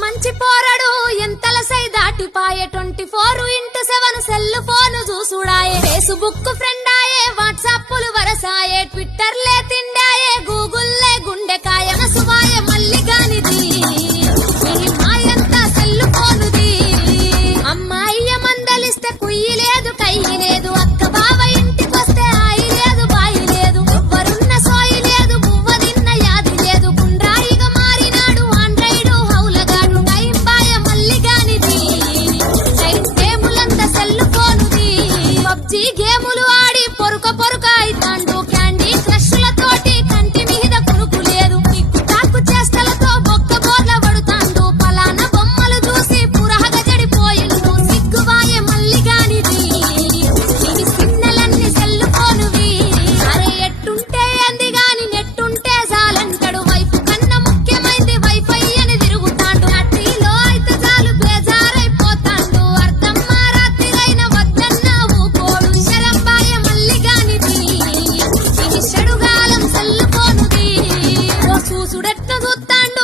మంచి పోరడు. ఎంతల సై దాటిపాయే twenty four into seven cell phone చూసుడాయే. Facebook friend ఆయే వాట్సాప్లు వరసాయే ట్విట్టర్లే gustando.